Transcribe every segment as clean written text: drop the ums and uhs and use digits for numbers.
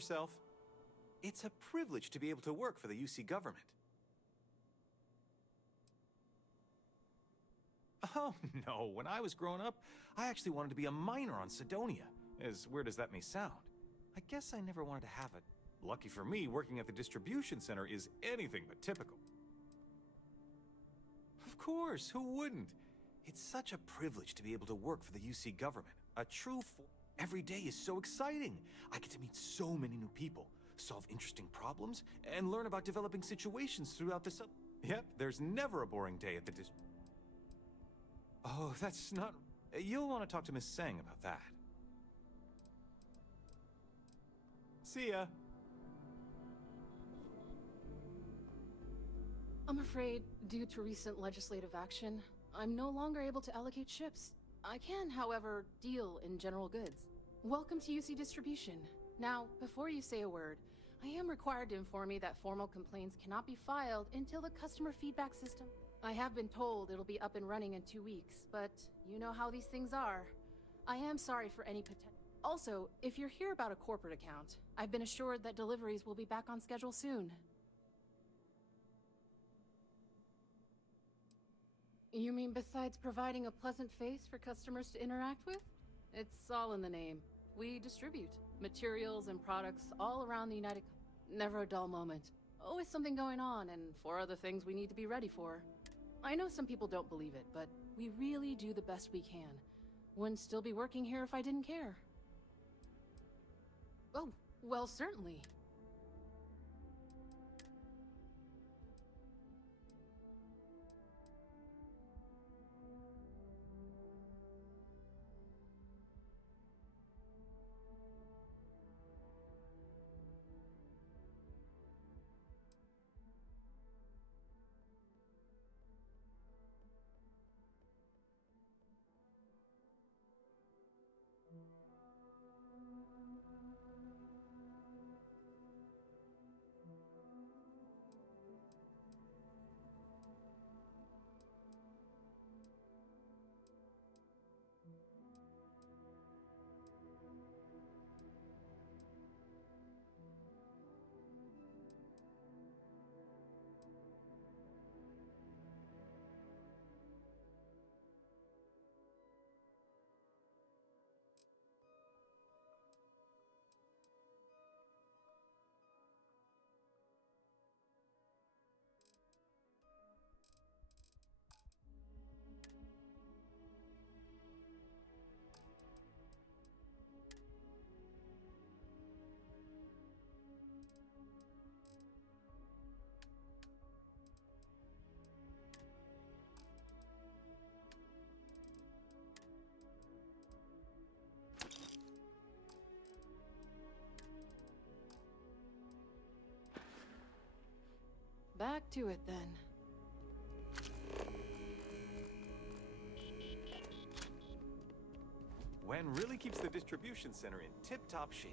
yourself. It's a privilege to be able to work for the UC government. Oh, no. When I was growing up, I actually wanted to be a miner on Cydonia. As weird as that may sound. I guess I never wanted to have it. Lucky for me, working at the distribution center is anything but typical. Of course, who wouldn't? It's such a privilege to be able to work for the UC government. A true Every day is so exciting. I get to meet so many new people, solve interesting problems, and learn about developing situations throughout the Yep, there's never a boring day at the Oh, that's not... You'll want to talk to Miss Sang about that. See ya. I'm afraid, due to recent legislative action, I'm no longer able to allocate ships. I can, however, deal in general goods. Welcome to UC Distribution. Now, before you say a word, I am required to inform you that formal complaints cannot be filed until the customer feedback system. I have been told it'll be up and running in 2 weeks, but you know how these things are. I am sorry for any potential. Also, if you're here about a corporate account, I've been assured that deliveries will be back on schedule soon. You mean besides providing a pleasant face for customers to interact with? It's all in the name. We distribute materials and products all around the United Kingdom. Never a dull moment. Always something going on and 4 other things we need to be ready for. I know some people don't believe it, but we really do the best we can. Wouldn't still be working here if I didn't care. Oh, well, certainly. Back to it, then. Wen really keeps the distribution center in tip-top shape.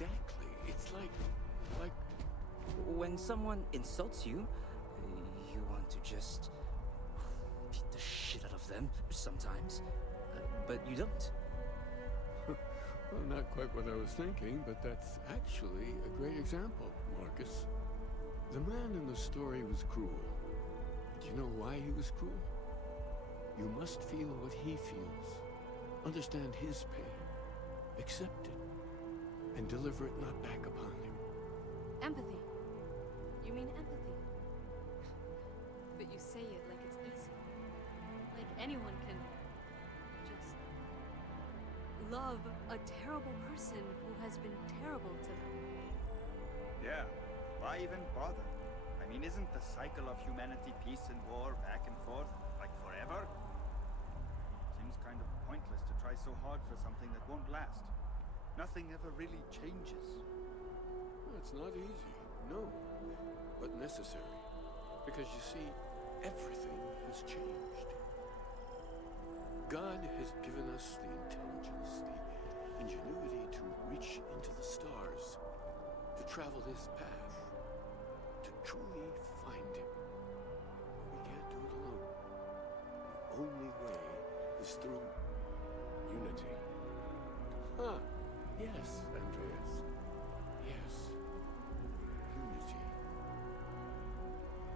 exactly. It's like... When someone insults you, you want to just beat the shit out of them sometimes, but you don't. Well, not quite what I was thinking, but that's actually a great example, Marcus. The man in the story was cruel. Do you know why he was cruel? You must feel what he feels. Understand his pain. Accept it. And deliver it not back upon him. Empathy. You mean empathy? But you say it like it's easy. Like anyone can just love a terrible person who has been terrible to them. Yeah, why even bother? I mean, isn't the cycle of humanity peace and war back and forth, like forever? Seems kind of pointless to try so hard for something that won't last. Nothing ever really changes. Well, it's not easy, no, but necessary. Because you see, everything has changed. God has given us the intelligence, the ingenuity to reach into the stars, to travel his path, to truly find him. But we can't do it alone. The only way is through unity. Ah, yes, Andreas. Yes. Unity.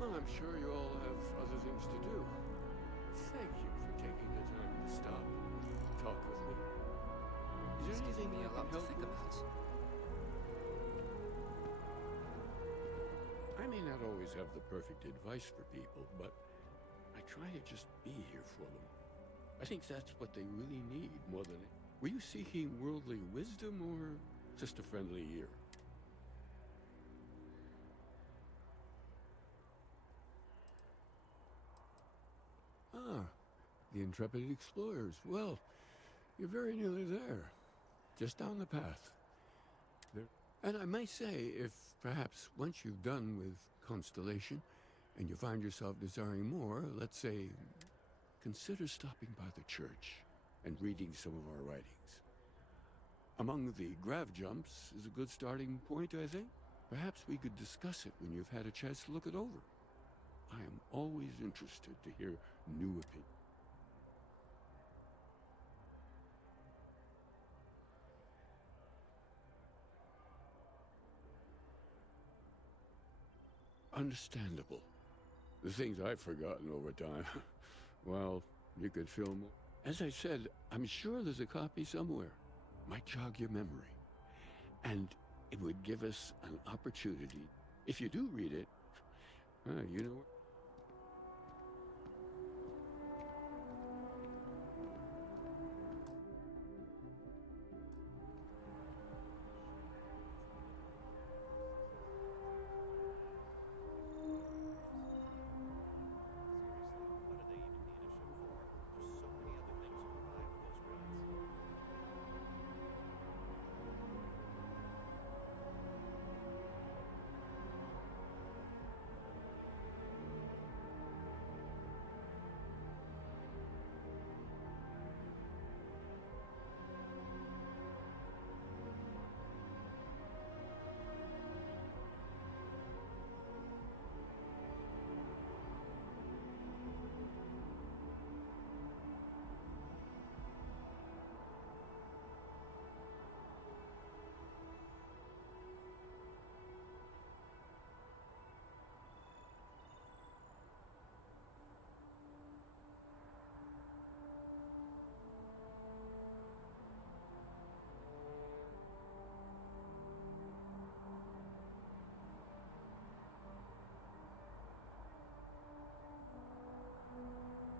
Well, I'm sure you all have other things to do. Thank you for taking the time to stop and talk with me. Is there anything me I a can lot to help think you with? about. I may not always have the perfect advice for people, but I try to just be here for them. I think that's what they really need more than... Were you seeking worldly wisdom or just a friendly ear? Ah, the intrepid explorers. Well, you're very nearly there. Just down the path. There. And I might say, if perhaps once you've done with Constellation, and you find yourself desiring more, let's say, consider stopping by the church and reading some of our writings. Among the grav jumps is a good starting point, I think. Perhaps we could discuss it when you've had a chance to look it over. I am always interested to hear new opinions. Understandable. The things I've forgotten over time. Well, you could feel more. As I said, I'm sure there's a copy somewhere. Might jog your memory. And it would give us an opportunity. If you do read it, you know what?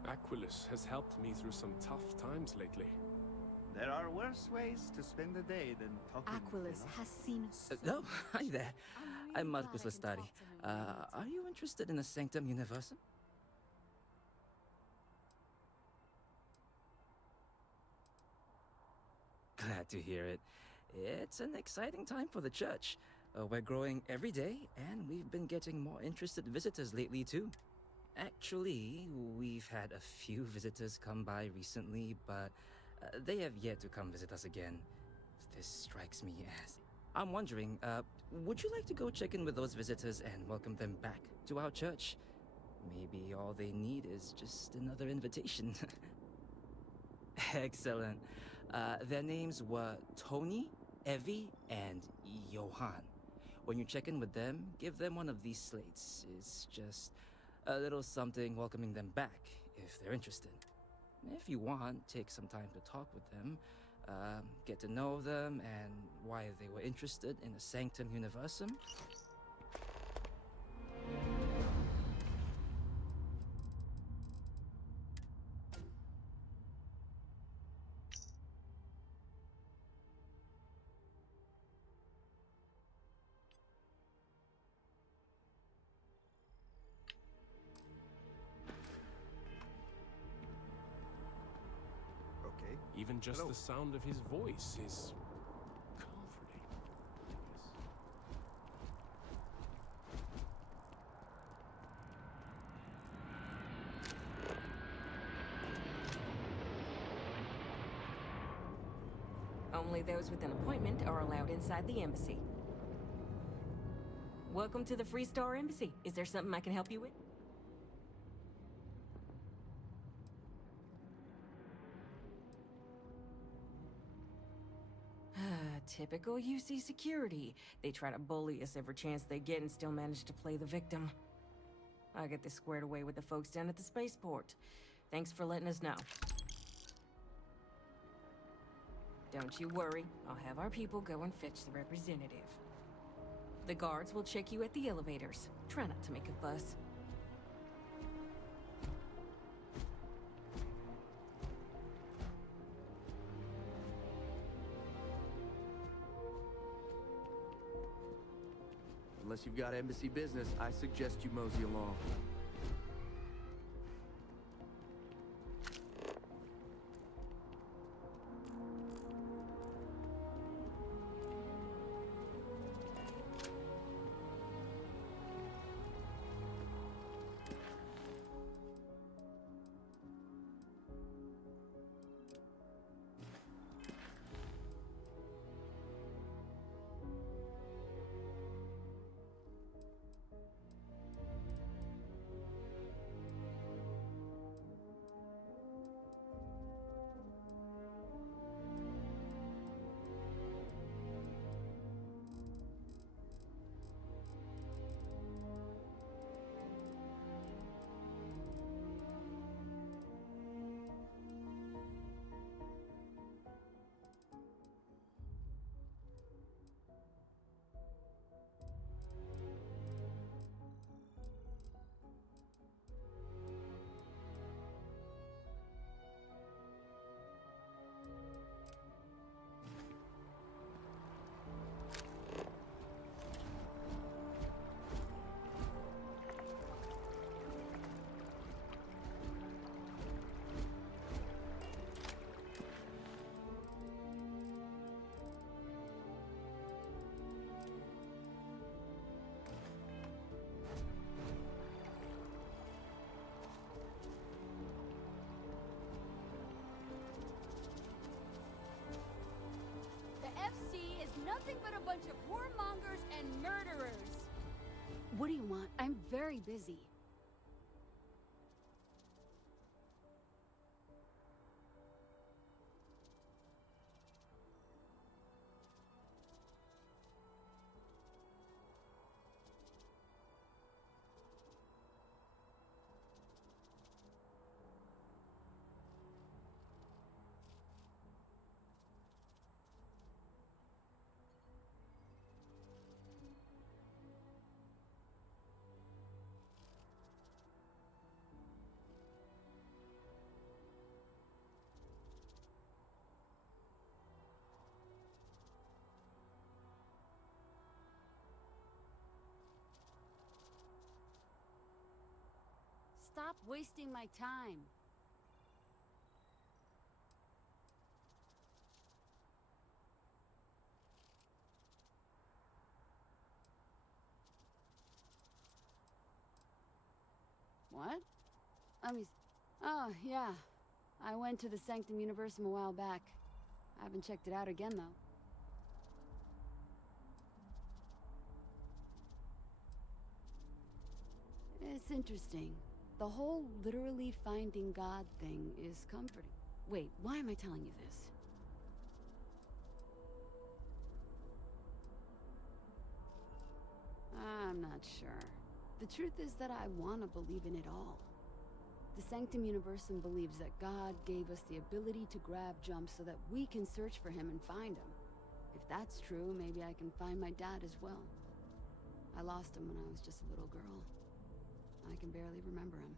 Aquilus has helped me through some tough times lately. There are worse ways to spend the day than talking. Aquilus has seen so Oh, hi there. I'm really Marcus glad I can Lestari. talk to him when I need to. Are you interested in the Sanctum Universum? Glad to hear it. It's an exciting time for the church. We're growing every day, and we've been getting more interested visitors lately, too. Actually, we've had a few visitors come by recently, but they have yet to come visit us again. This strikes me as... I'm wondering, would you like to go check in with those visitors and welcome them back to our church? Maybe all they need is just another invitation. Excellent. Their names were Tony, Evie, and Johan. When you check in with them, give them one of these slates. It's just a little something welcoming them back, if they're interested. If you want, take some time to talk with them, get to know them, and why they were interested in the Sanctum Universum. Okay. Even just Hello. the sound of his voice is comforting. Only those with an appointment are allowed inside the embassy. Welcome to the Free Star Embassy. Is there something I can help you with? Typical UC security. They try to bully us every chance they get and still manage to play the victim. I'll get this squared away with the folks down at the spaceport. Thanks for letting us know. Don't you worry. I'll have our people go and fetch the representative. The guards will check you at the elevators. Try not to make a fuss. Unless you've got embassy business, I suggest you mosey along. The FC is nothing but a bunch of warmongers and murderers. What do you want? I'm very busy. Stop wasting my time. What? Let me... Oh, yeah. I went to the Sanctum Universum a while back. I haven't checked it out again, though. It's interesting. The whole literally finding God thing is comforting. Wait, why am I telling you this? I'm not sure. The truth is that I want to believe in it all. The Sanctum Universum believes that God gave us the ability to grab jump so that we can search for him and find him. If that's true, maybe I can find my dad as well. I lost him when I was just a little girl. I can barely remember him.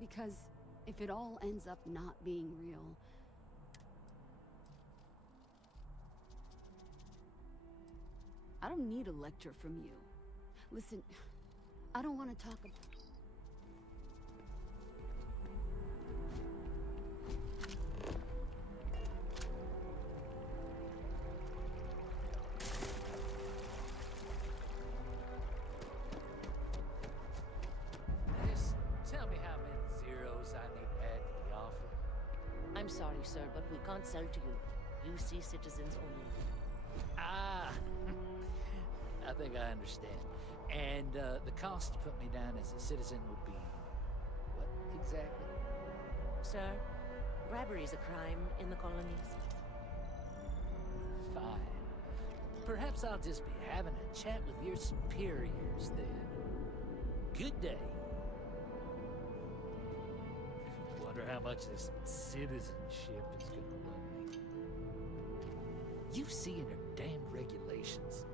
Because if it all ends up not being real, I don't need a lecture from you. Listen, I don't want to talk about... Just tell me how many zeros I need to add to the offer. I'm sorry, sir, but we can't sell to you. UC citizens only. Ah, I think I understand. And the cost to put me down as a citizen would be what exactly? Sir, robbery is a crime in the colonies. Fine. Perhaps I'll just be having a chat with your superiors then. Good day. Wonder how much this citizenship is gonna run me. You see in her damned regulations.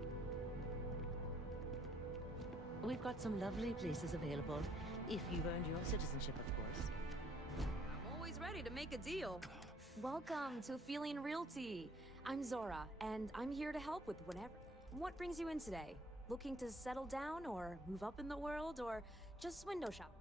We've got some lovely places available, if you've earned your citizenship, of course. I'm always ready to make a deal. Welcome to Feeling Realty. I'm Zora, and I'm here to help with whatever. What brings you in today? Looking to settle down, or move up in the world, or just window shop?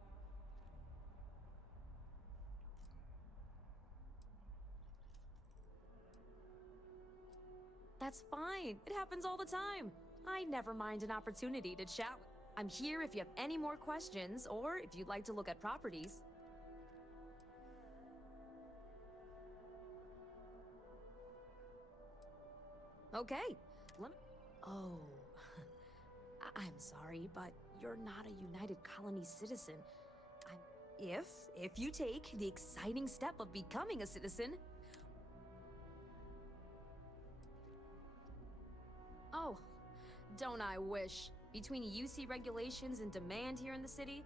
That's fine. It happens all the time. I never mind an opportunity to chat with. I'm here if you have any more questions, or if you'd like to look at properties. Okay, let me... Oh... I'm sorry, but you're not a United Colony citizen. If you take the exciting step of becoming a citizen... Oh, don't I wish. Between UC regulations and demand here in the city.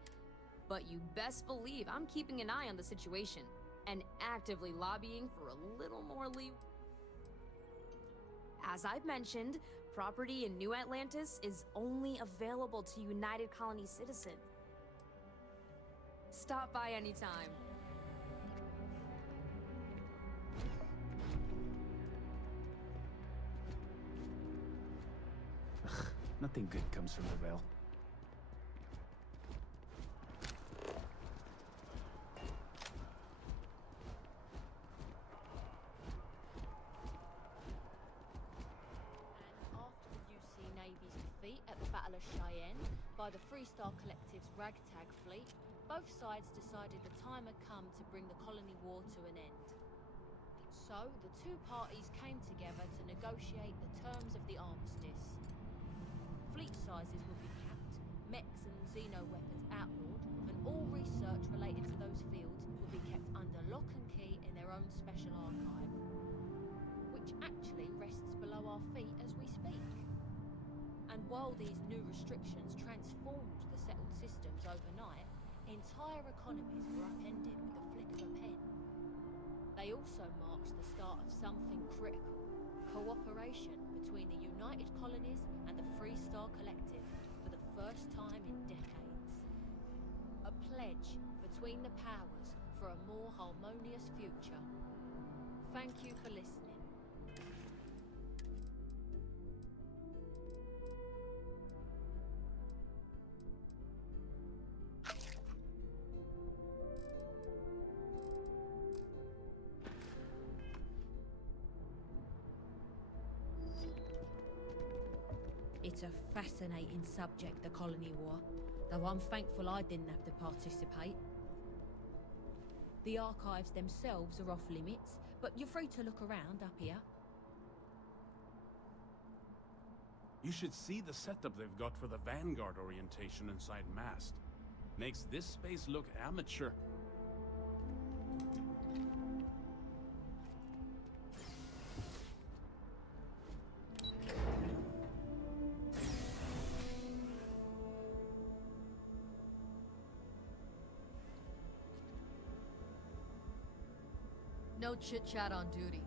But you best believe I'm keeping an eye on the situation and actively lobbying for a little more leeway. As I've mentioned, property in New Atlantis is only available to United Colony citizens. Stop by anytime. Nothing good comes from the Vale. And after the UC Navy's defeat at the Battle of Cheyenne by the Freestar Collective's ragtag fleet, both sides decided the time had come to bring the colony war to an end. So, the two parties came together to negotiate the terms of the armistice. Fleet sizes would be capped, mechs and xeno weapons outlawed, and all research related to those fields would be kept under lock and key in their own special archive, which actually rests below our feet as we speak. And while these new restrictions transformed the settled systems overnight, entire economies were upended with the flick of a pen. They also marked the start of something critical: cooperation between the United Colonies and the Freestar Collective for the first time in decades. A pledge between the powers for a more harmonious future. Thank you for listening. It's a fascinating subject, the Colony War, though I'm thankful I didn't have to participate. The archives themselves are off limits, but you're free to look around up here. You should see the setup they've got for the Vanguard orientation inside Mast. Makes this space look amateur. No chit-chat on duty.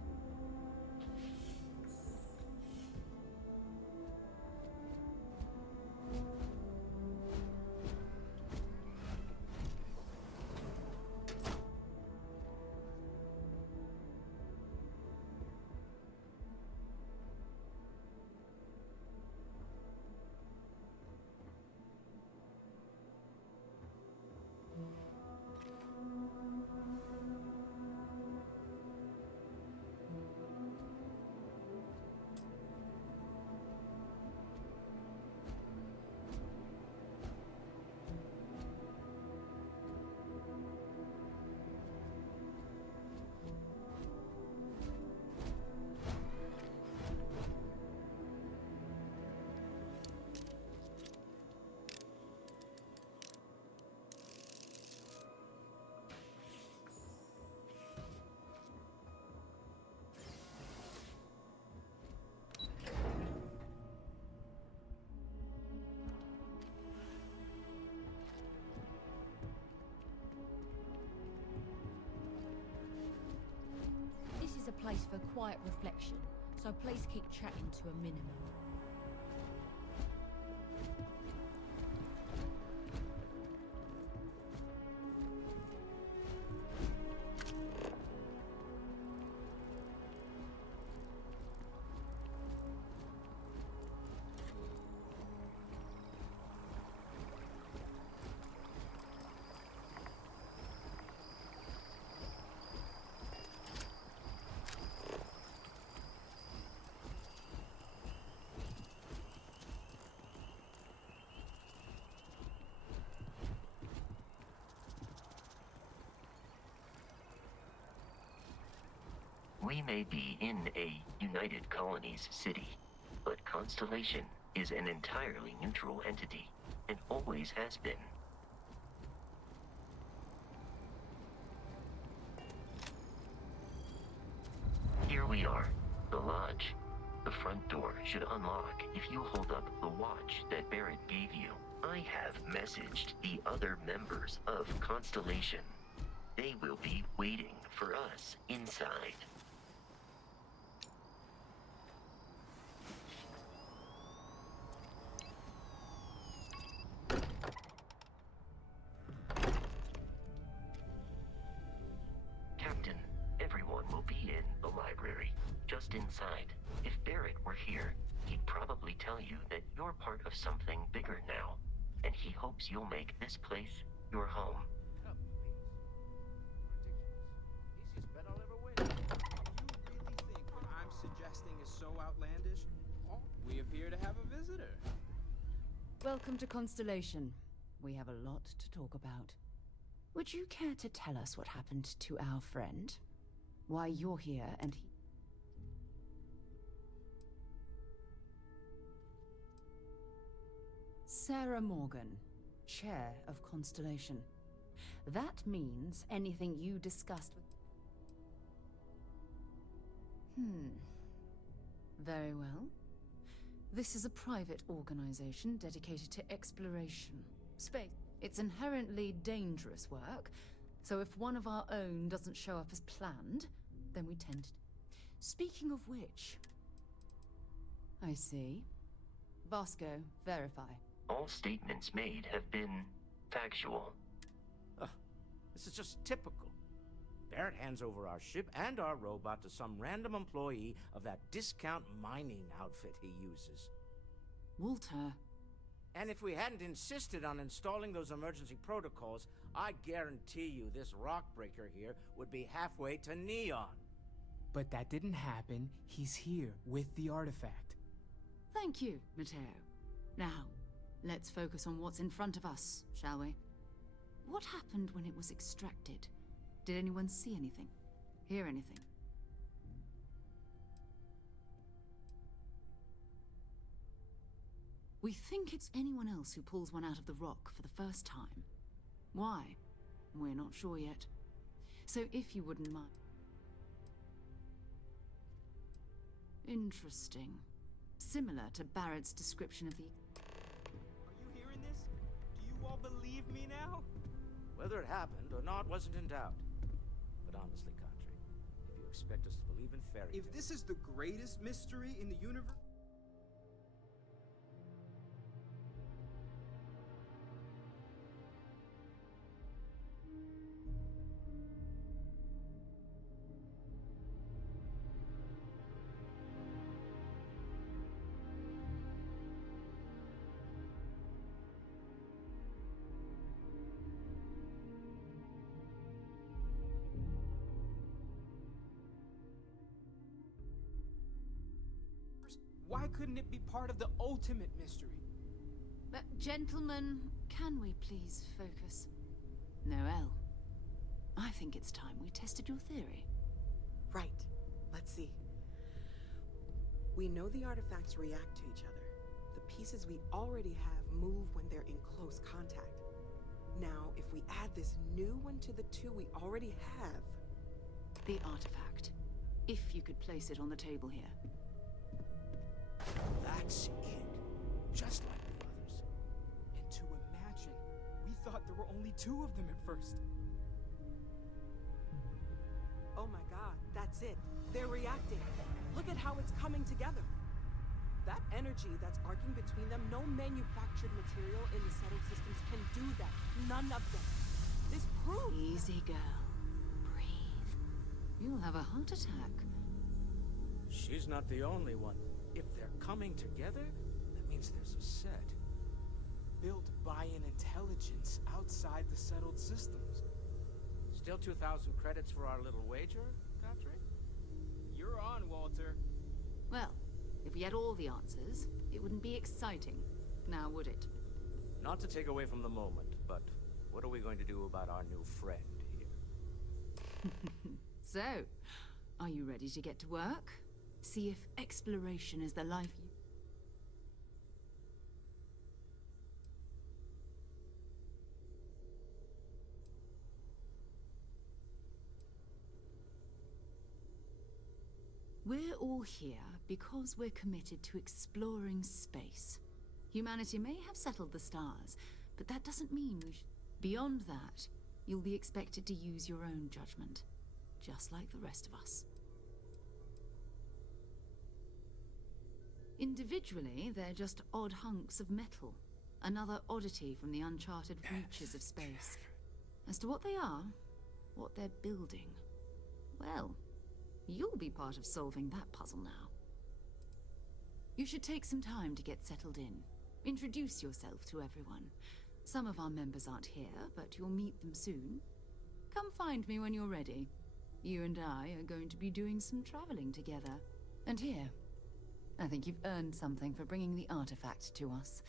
This is a place for quiet reflection, so please keep chatting to a minimum. We may be in a United Colonies city, but Constellation is an entirely neutral entity, and always has been. Here we are, the lodge. The front door should unlock if you hold up the watch that Barrett gave you. I have messaged the other members of Constellation. They will be waiting for us inside. Captain, everyone will be in the library, just inside. If Barrett were here, he'd probably tell you that you're part of something bigger now, and he hopes you'll make this place your home. Easiest bet I'll ever win. You really think what I'm suggesting is so outlandish? Oh, we appear to have a visitor. Welcome to Constellation. We have a lot to talk about. Would you care to tell us what happened to our friend? Why you're here and he... Sarah Morgan, Chair of Constellation. That means anything you discussed with... Very well. This is a private organization dedicated to exploration. Space. It's inherently dangerous work, so if one of our own doesn't show up as planned, then we tend to... Speaking of which... I see. Vasco, verify. All statements made have been factual. This is just typical. Barrett hands over our ship and our robot to some random employee of that discount mining outfit he uses. Walter. And if we hadn't insisted on installing those emergency protocols, I guarantee you this rock breaker here would be halfway to Neon. But that didn't happen. He's here with the artifact. Thank you, Matteo. Now, let's focus on what's in front of us, shall we? What happened when it was extracted? Did anyone see anything? Hear anything? We think it's anyone else who pulls one out of the rock for the first time. Why? We're not sure yet. So if you wouldn't mind... Interesting. Similar to Barrett's description of the... Are you hearing this? Do you all believe me now? Whether it happened or not wasn't in doubt. But honestly, Country, if you expect us to believe in fairy tales... If this is the greatest mystery in the universe... Why couldn't it be part of the ultimate mystery? But, gentlemen, can we please focus? Noelle, I think it's time we tested your theory. Right. Let's see. We know the artifacts react to each other. The pieces we already have move when they're in close contact. Now, if we add this new one to the two we already have... The artifact. If you could place it on the table here. That's it. Just like the others. And to imagine, we thought there were only 2 of them at first. Oh my god, that's it. They're reacting. Look at how it's coming together. That energy that's arcing between them, no manufactured material in the settled systems can do that. None of them. This proves... Easy, girl. Breathe. You'll have a heart attack. She's not the only one. If they're coming together, that means there's a set. Built by an intelligence outside the settled systems. Still 2,000 credits for our little wager, Country? You're on, Walter. Well, if we had all the answers, it wouldn't be exciting, now would it? Not to take away from the moment, but what are we going to do about our new friend here? So, are you ready to get to work? See if exploration is the life you... We're all here because we're committed to exploring space. Humanity may have settled the stars, but that doesn't mean we should... Beyond that, you'll be expected to use your own judgment, just like the rest of us. Individually, they're just odd hunks of metal. Another oddity from the uncharted reaches of space. As to what they are, what they're building, well, you'll be part of solving that puzzle now. You should take some time to get settled in. Introduce yourself to everyone. Some of our members aren't here, but you'll meet them soon. Come find me when you're ready. You and I are going to be doing some traveling together. And here, I think you've earned something for bringing the artifact to us.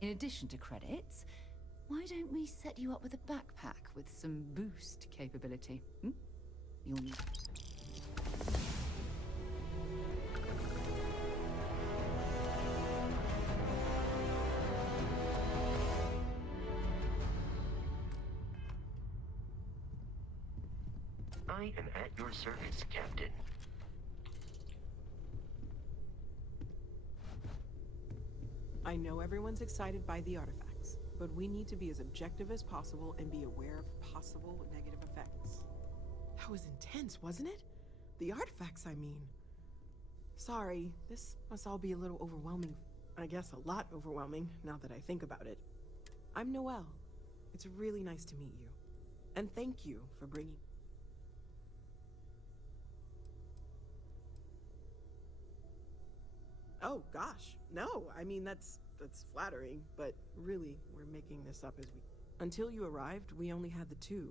In addition to credits, why don't we set you up with a backpack with some boost capability? You'll need... I am at your service, Captain. I know everyone's excited by the artifacts, but we need to be as objective as possible and be aware of possible negative effects. That was intense, wasn't it? The artifacts, I mean. Sorry, this must all be a little overwhelming. I guess a lot overwhelming, now that I think about it. I'm Noelle. It's really nice to meet you. And thank you for bringing... Oh, gosh. No, I mean, that's flattering, but really, we're making this up as we... Until you arrived, we only had the 2,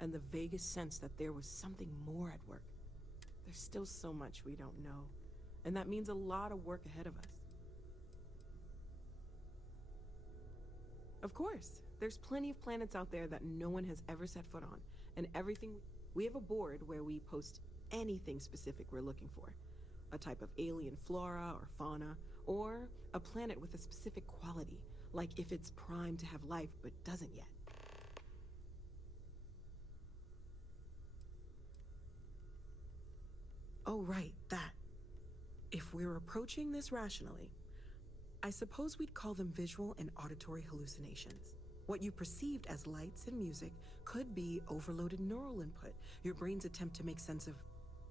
and the vaguest sense that there was something more at work. There's still so much we don't know, and that means a lot of work ahead of us. Of course, there's plenty of planets out there that no one has ever set foot on, and everything... We have a board where we post anything specific we're looking for. A type of alien flora or fauna, Or a planet with a specific quality, like if it's primed to have life but doesn't yet. Oh, right, that. If we're approaching this rationally, I suppose we'd call them visual and auditory hallucinations. What you perceived as lights and music could be overloaded neural input, your brain's attempt to make sense of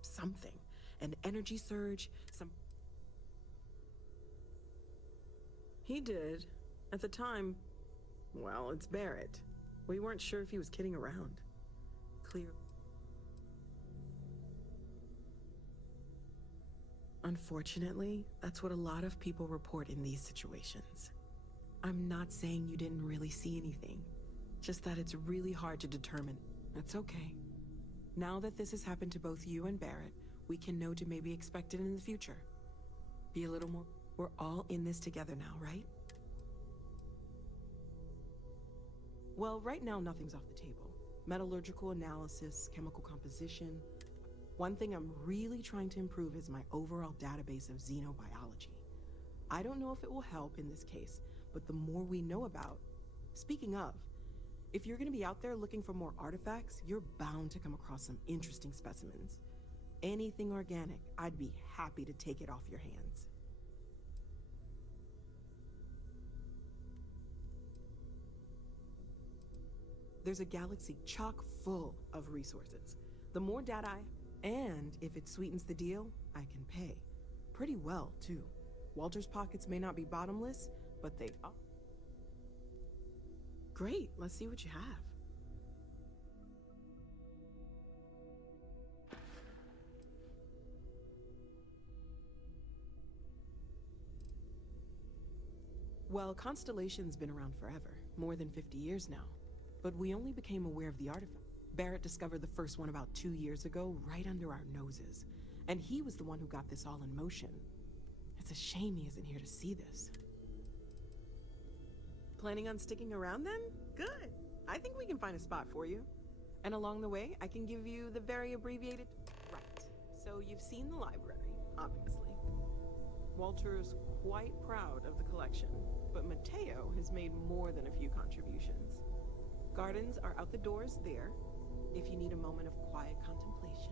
something. An energy surge, some... He did. At the time, well, it's Barrett. We weren't sure if he was kidding around. Clear. Unfortunately, that's what a lot of people report in these situations. I'm not saying you didn't really see anything, just that it's really hard to determine. That's okay. Now that this has happened to both you and Barrett, we can know to maybe expect it in the future. Be a little more... We're all in this together now, right? Well, right now nothing's off the table. Metallurgical analysis, chemical composition. One thing I'm really trying to improve is my overall database of xenobiology. I don't know if it will help in this case, but the more we know about... Speaking of, if you're gonna be out there looking for more artifacts, you're bound to come across some interesting specimens. Anything organic, I'd be happy to take it off your hands. There's a galaxy chock full of resources. The more data and if it sweetens the deal, I can pay. Pretty well, too. Walter's pockets may not be bottomless, but they are. Great, let's see what you have. Well, Constellation's been around forever, more than 50 years now. But we only became aware of the artifact. Barrett discovered the first one about 2 years ago, right under our noses. And he was the one who got this all in motion. It's a shame he isn't here to see this. Planning on sticking around then? Good. I think we can find a spot for you. And along the way, I can give you the very abbreviated... Right. So you've seen the library, obviously. Walter's quite proud of the collection, but Mateo has made more than a few contributions. Gardens are out the doors there, if you need a moment of quiet contemplation.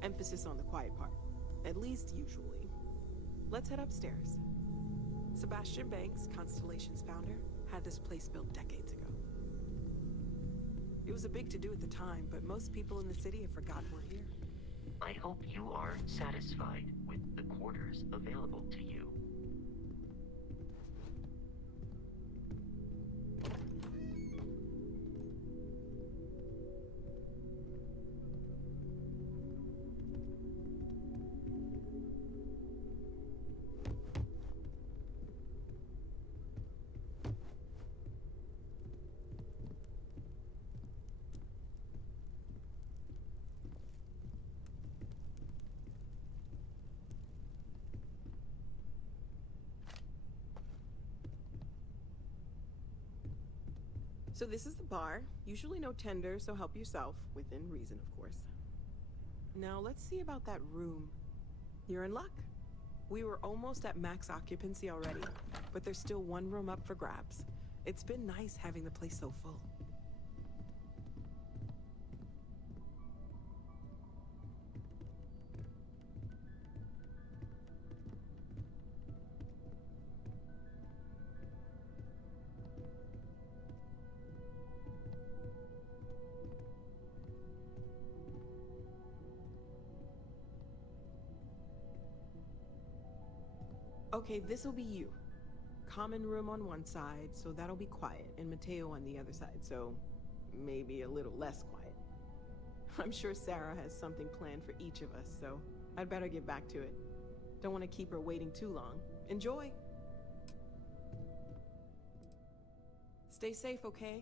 Emphasis on the quiet part, at least usually. Let's head upstairs. Sebastian Banks, Constellation's founder, had this place built decades ago. It was a big to-do at the time, but most people in the city have forgotten we're here. I hope you are satisfied with the quarters available to you. So this is the bar. Usually no tender, so help yourself. Within reason, of course. Now let's see about that room. You're in luck. We were almost at max occupancy already, but there's still one room up for grabs. It's been nice having the place so full. Okay, this'll be you. Common room on one side, so that'll be quiet, and Mateo on the other side, so maybe a little less quiet. I'm sure Sarah has something planned for each of us, so I'd better get back to it. Don't want to keep her waiting too long. Enjoy! Stay safe, okay?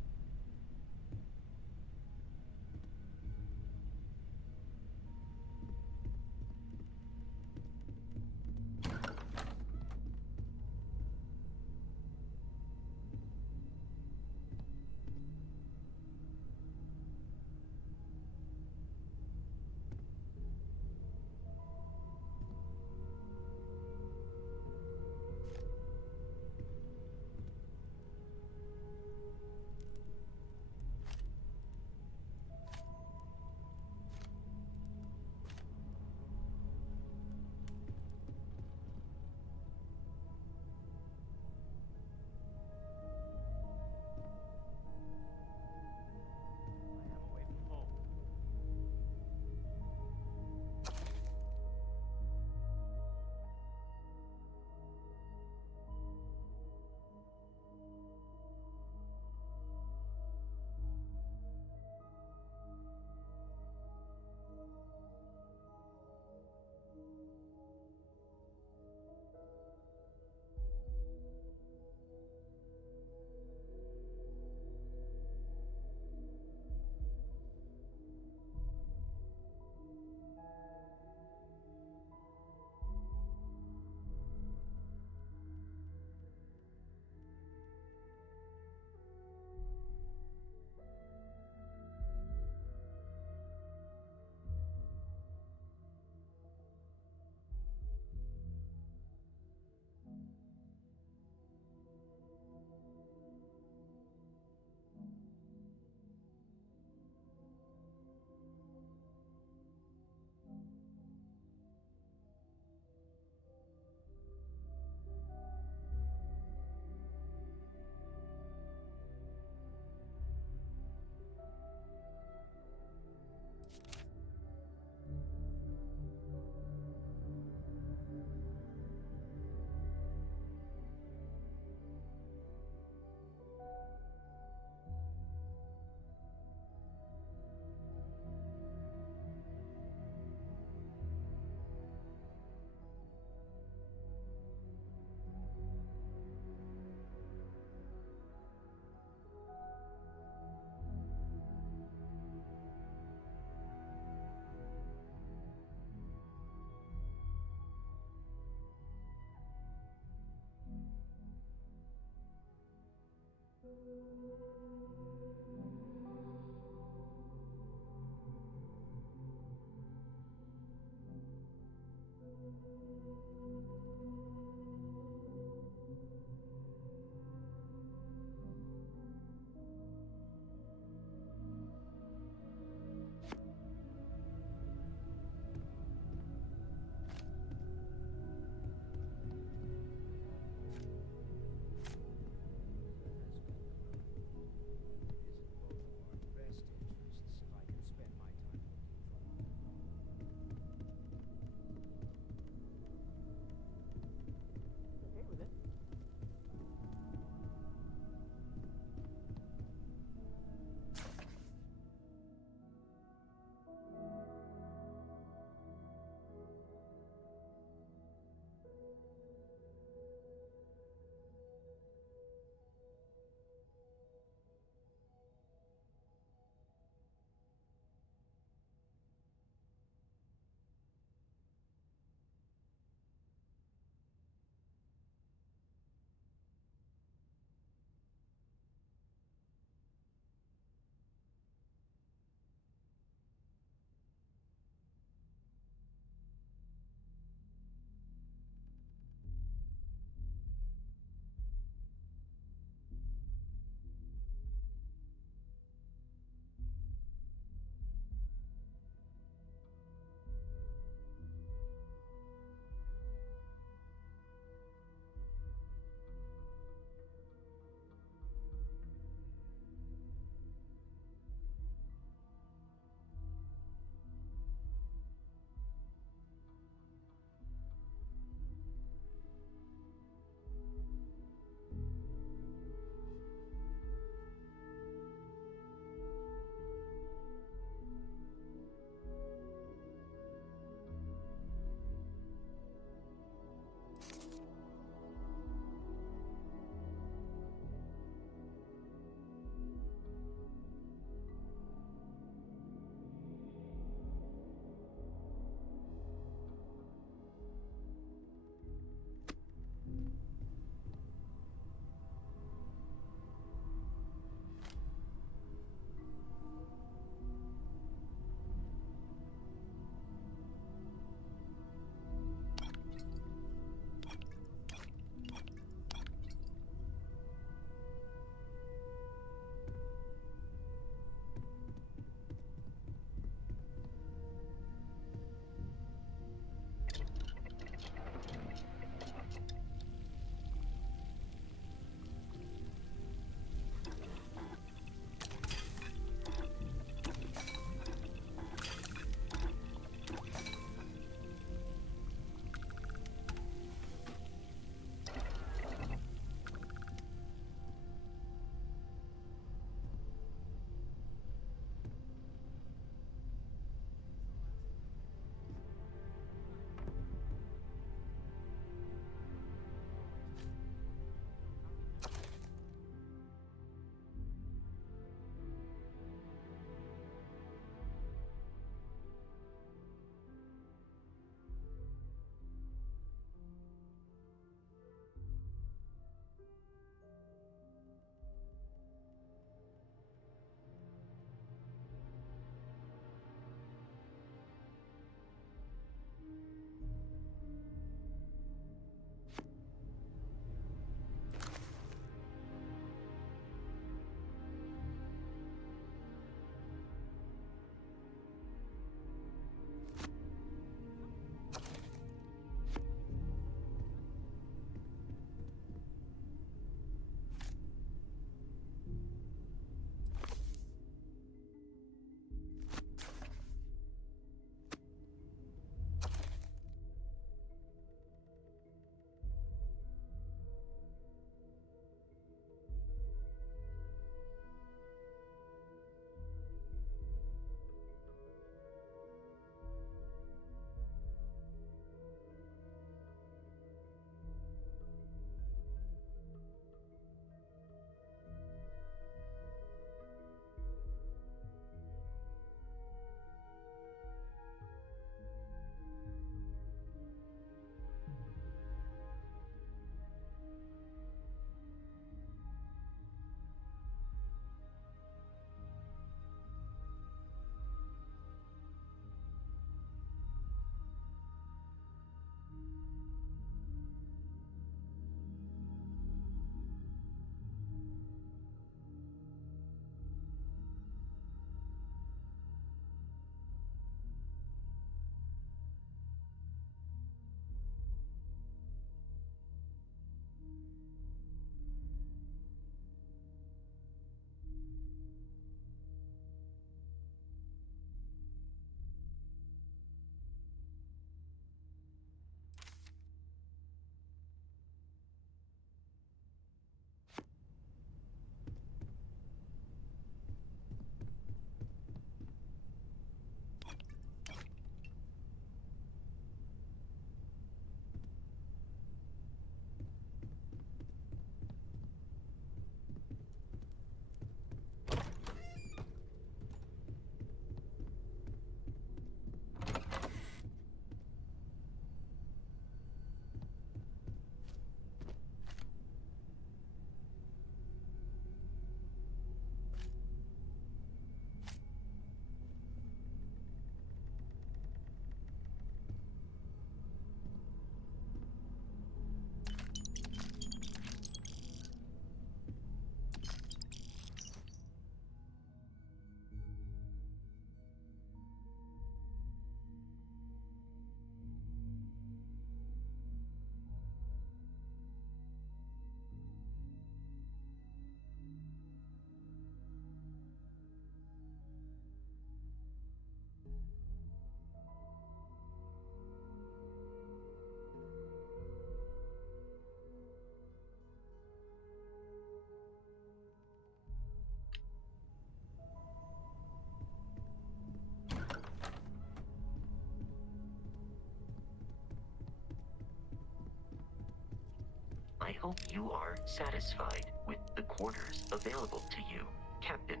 I hope you are satisfied with the quarters available to you, Captain.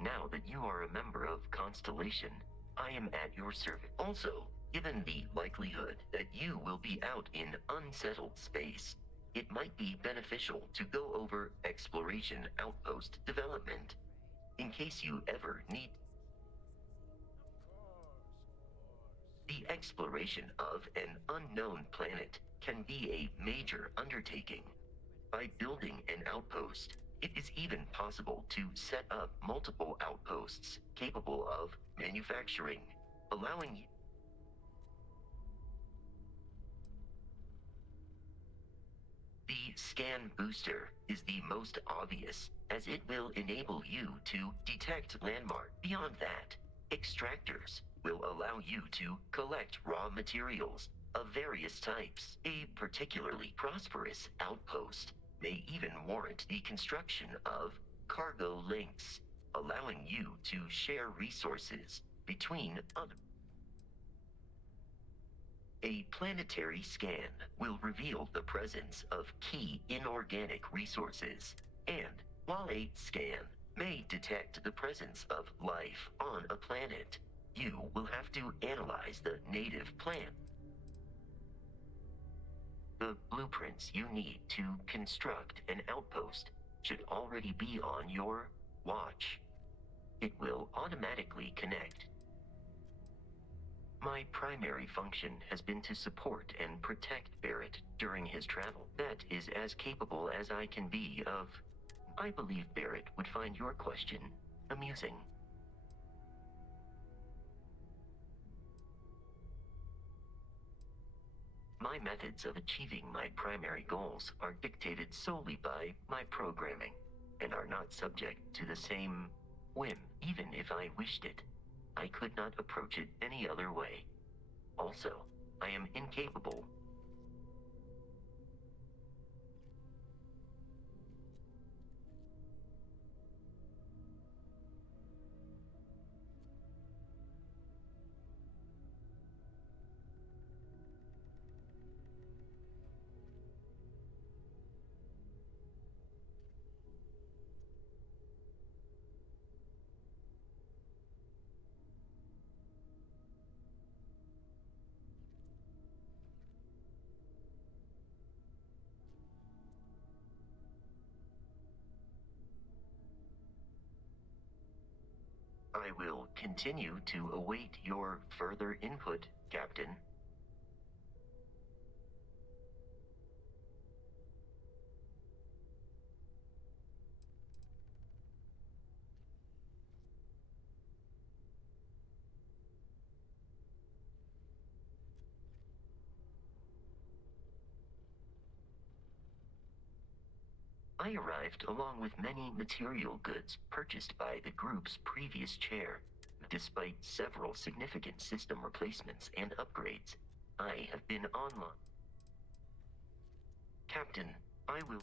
Now that you are a member of Constellation, I am at your service. Also, given the likelihood that you will be out in unsettled space, it might be beneficial to go over exploration outpost development, in case you ever need. The exploration of an unknown planet can be a major undertaking. By building an outpost, it is even possible to set up multiple outposts capable of manufacturing, allowing you. The scan booster is the most obvious, as it will enable you to detect landmarks. Beyond that, extractors will allow you to collect raw materials of various types. A particularly prosperous outpost may even warrant the construction of cargo links, allowing you to share resources between other. A planetary scan will reveal the presence of key inorganic resources, and while a scan may detect the presence of life on a planet, you will have to analyze the native plant. The blueprints you need to construct an outpost should already be on your watch. It will automatically connect. My primary function has been to support and protect Barrett during his travel. That is as capable as I can be of. I believe Barrett would find your question amusing. My methods of achieving my primary goals are dictated solely by my programming, and are not subject to the same whim. Even if I wished it, I could not approach it any other way. Also, I am incapable. I will continue to await your further input, Captain. I arrived along with many material goods purchased by the group's previous chair. Despite several significant system replacements and upgrades, I have been online. Captain, I will.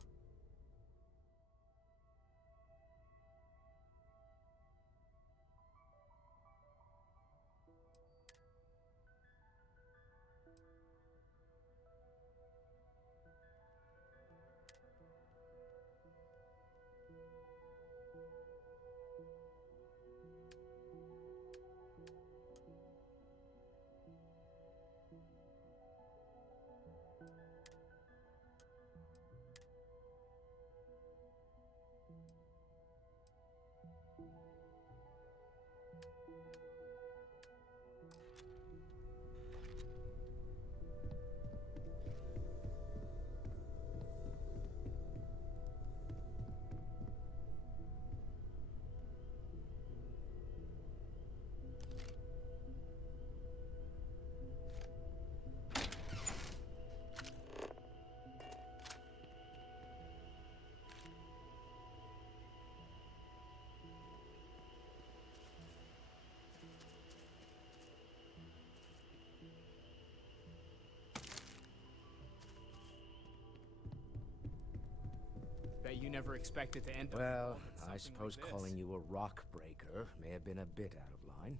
Bet you never expected to end up. Well, involved in I something suppose like this. calling you a rock breaker may have been a bit out of line.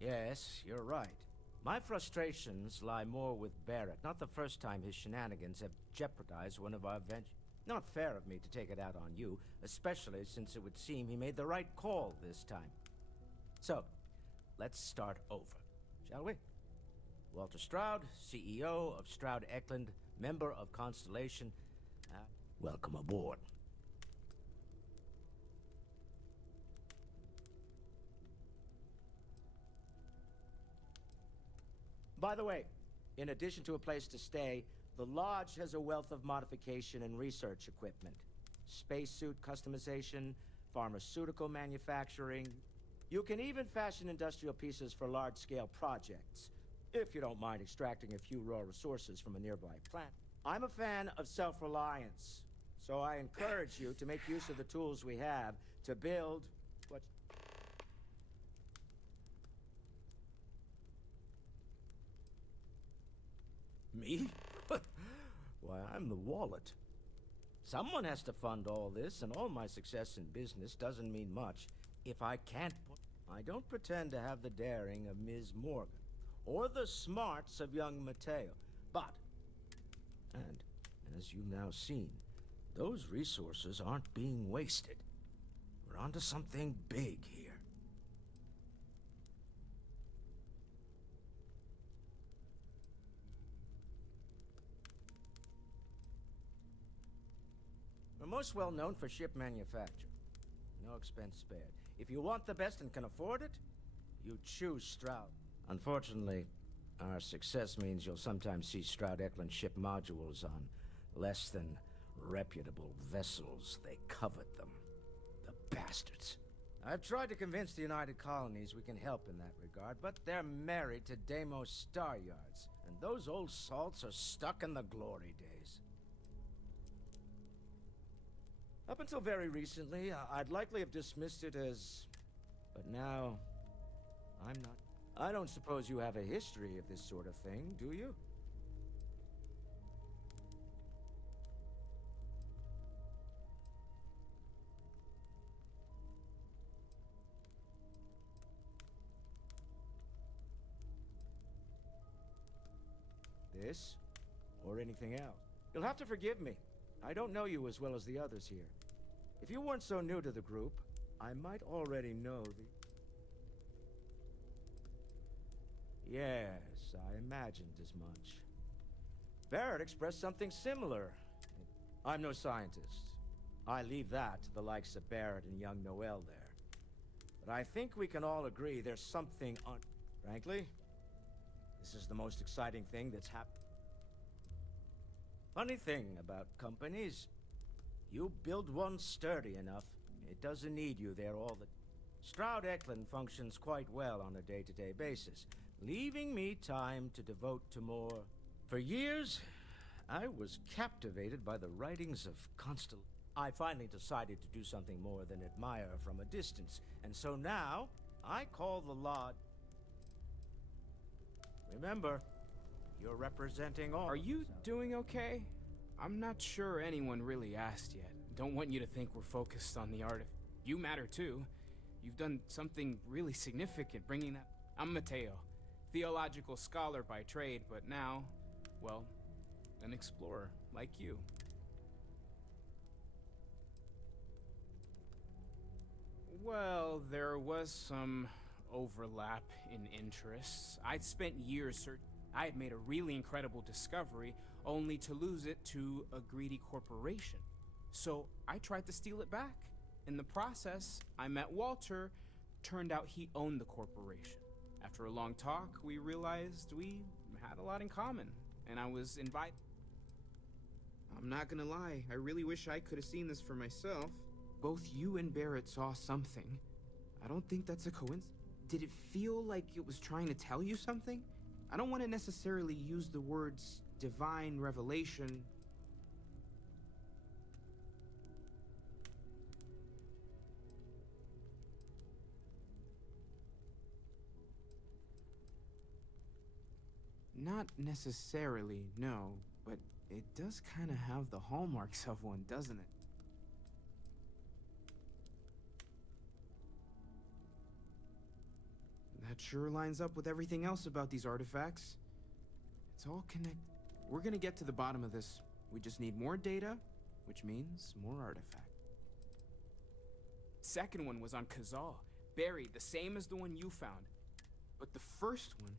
Yes, you're right. My frustrations lie more with Barrett. Not the first time his shenanigans have jeopardized one of our ventures. Not fair of me to take it out on you, especially since it would seem he made the right call this time. So, let's start over, shall we? Walter Stroud, CEO of Stroud Eklund, member of Constellation. Welcome aboard. By the way, in addition to a place to stay, the Lodge has a wealth of modification and research equipment. Spacesuit customization, pharmaceutical manufacturing. You can even fashion industrial pieces for large-scale projects, if you don't mind extracting a few raw resources from a nearby plant. I'm a fan of self-reliance, so I encourage you to make use of the tools we have to build what... Me? Why, I'm the wallet. Someone has to fund all this, and all my success in business doesn't mean much if I can't put... I don't pretend to have the daring of Ms. Morgan, or the smarts of young Mateo, but... And, as you've now seen, those resources aren't being wasted. We're onto something big here. We're most well known for ship manufacture. No expense spared. If you want the best and can afford it, you choose Stroud. Unfortunately, our success means you'll sometimes see Stroud Eklund ship modules on less than reputable vessels. They covet them. The bastards. I've tried to convince the United Colonies we can help in that regard, but they're married to Deimos Star Yards, and those old salts are stuck in the glory days. Up until very recently, I'd likely have dismissed it as... But now, I'm not... I don't suppose you have a history of this sort of thing, do you? This, or anything else. You'll have to forgive me. I don't know you as well as the others here. If you weren't so new to the group, I might already know the... Yes, I imagined as much. Barrett expressed something similar. I'm no scientist. I leave that to the likes of Barrett and young Noel there. But I think we can all agree there's something on... Frankly, this is the most exciting thing that's happened. Funny thing about companies, you build one sturdy enough, it doesn't need you there all the... Stroud Eklund functions quite well on a day-to-day basis, leaving me time to devote to more... For years, I was captivated by the writings of Constellation. I finally decided to do something more than admire from a distance, and so now, I call the Lodge... Remember, you're representing all... Are you doing okay? I'm not sure anyone really asked yet. Don't want you to think we're focused on the art of... You matter too. You've done something really significant bringing that... I'm Mateo, theological scholar by trade, but now, well, an explorer like you. Well, there was some overlap in interests. I'd spent years searching. I had made a really incredible discovery, only to lose it to a greedy corporation. So I tried to steal it back. In the process, I met Walter. Turned out he owned the corporation. After a long talk, we realized we had a lot in common, and I was invited. I'm not gonna lie, I really wish I could have seen this for myself. Both you and Barrett saw something. I don't think that's a coincidence. Did it feel like it was trying to tell you something? I don't want to necessarily use the words divine revelation. Not necessarily, no, but it does kind of have the hallmarks of one, doesn't it? That sure lines up with everything else about these artifacts. It's all connected. We're gonna get to the bottom of this. We just need more data, which means more artifacts. Second one was on Kazal, buried the same as the one you found. But the first one,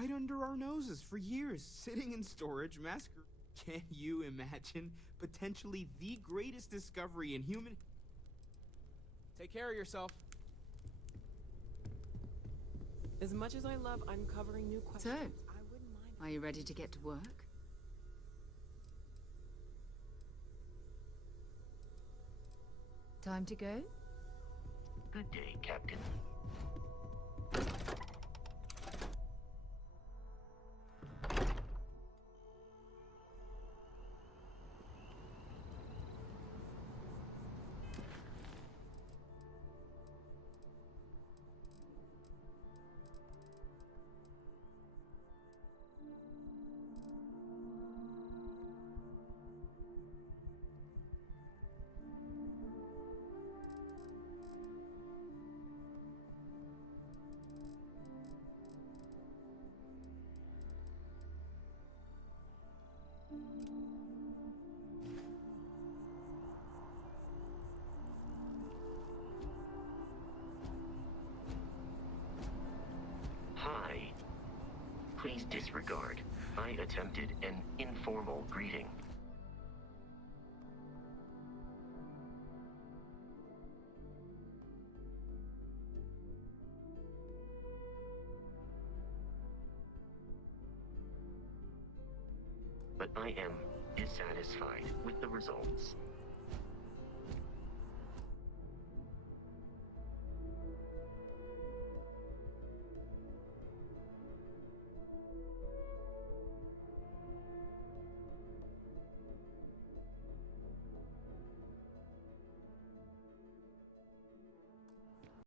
right under our noses for years, sitting in storage, masquer. Can you imagine? Potentially the greatest discovery in human... Take care of yourself. As much as I love uncovering new questions, So, are you ready to get to work? Time to go? Good day, Captain. Hi. Please disregard. I attempted an informal greeting. But I am dissatisfied with the results.